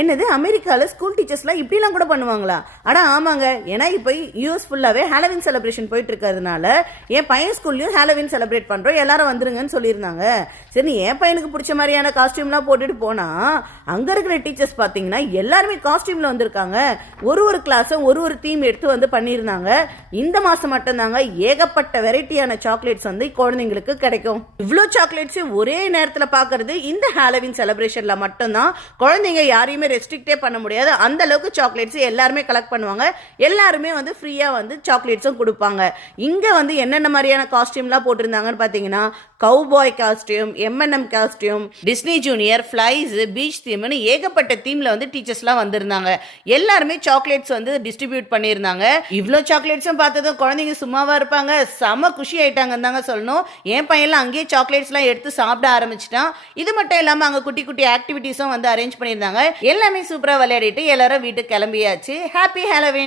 என்னது அமெரிக்காவில் ஸ்கூல் டீச்சர்ஸ்லாம் இப்படிலாம் கூட பண்ணுவாங்களா? அடா ஆமாங்க. ஏன்னா இப்போ யூஎஸ் ஃபுல்லாகவே ஹாலோவின் செலிப்ரேஷன் போயிட்டு இருக்கிறதுனால என் பையன் ஸ்கூல்லையும் ஹாலோவின் செலிப்ரேட் பண்ணுறோம், எல்லாரும் வந்துருங்கன்னு சொல்லியிருந்தாங்க. சரி, என் பையனுக்கு பிடிச்ச மாதிரியான காஸ்டியூம்லாம் போட்டுட்டு போனால் அங்கே இருக்கிற டீச்சர்ஸ் பார்த்தீங்கன்னா எல்லாருமே காஸ்டியூமில் வந்திருக்காங்க. ஒரு கிளாஸும் ஒரு தீம் எடுத்து வந்து பண்ணியிருந்தாங்க. இந்த மாதம் மட்டும்தாங்க ஏகப்பட்ட வெரைட்டியான சாக்லேட்ஸ் வந்து குழந்தைங்களுக்கு கிடைக்கும். இவ்வளோ சாக்லேட்ஸும் ஒரே நேரத்தில் பார்க்கறது இந்த ஹாலோவின் செலிப்ரேஷனில் மட்டும்தான். குழந்தைங்க யாரையுமே ரெஸ்ட்ரிக்டே பண்ண முடியாது, அந்த அளவுக்கு சாக்லேட்ஸ் எல்லாருமே கலெக்ட் பண்ணுவாங்க. எல்லாருமே வந்து ஃப்ரீயா வந்து சாக்லேட்ஸும் கொடுப்பாங்க. இங்க வந்து என்னென்ன மாதிரியான காஸ்டியூம்லாம் போட்டிருந்தாங்கன்னு பார்த்தீங்கன்னா cowboy costume, M N M costume, Disney junior, flies, beach தீம்னு ஏகப்பட்ட தீம்ல வந்து டீச்சர்ஸ்லாம் வந்திருந்தாங்க. எல்லாருமே சாக்லேட்ஸ் வந்து டிஸ்ட்ரிபியூட் பண்ணியிருந்தாங்க. இவ்வளோ சாக்லேட்ஸும் பார்த்ததும் குழந்தைங்க சும்மாவா இருப்பாங்க, செம குஷி ஆயிட்டாங்கன்னு தாங்க சொல்லணும். என் பையன்லாம் அங்கேயே சாக்லேட்ஸ்லாம் எடுத்து சாப்பிட ஆரம்பிச்சிட்டான். இது மட்டும் இல்லாமல் அங்கே குட்டி குட்டி ஆக்டிவிட்டீஸும் வந்து அரேஞ்ச் பண்ணியிருந்தாங்க. எல்லாமே சூப்பராக விளையாடிட்டு எல்லாரும் வீட்டுக்கு கிளம்பியாச்சு. Happy Halloween.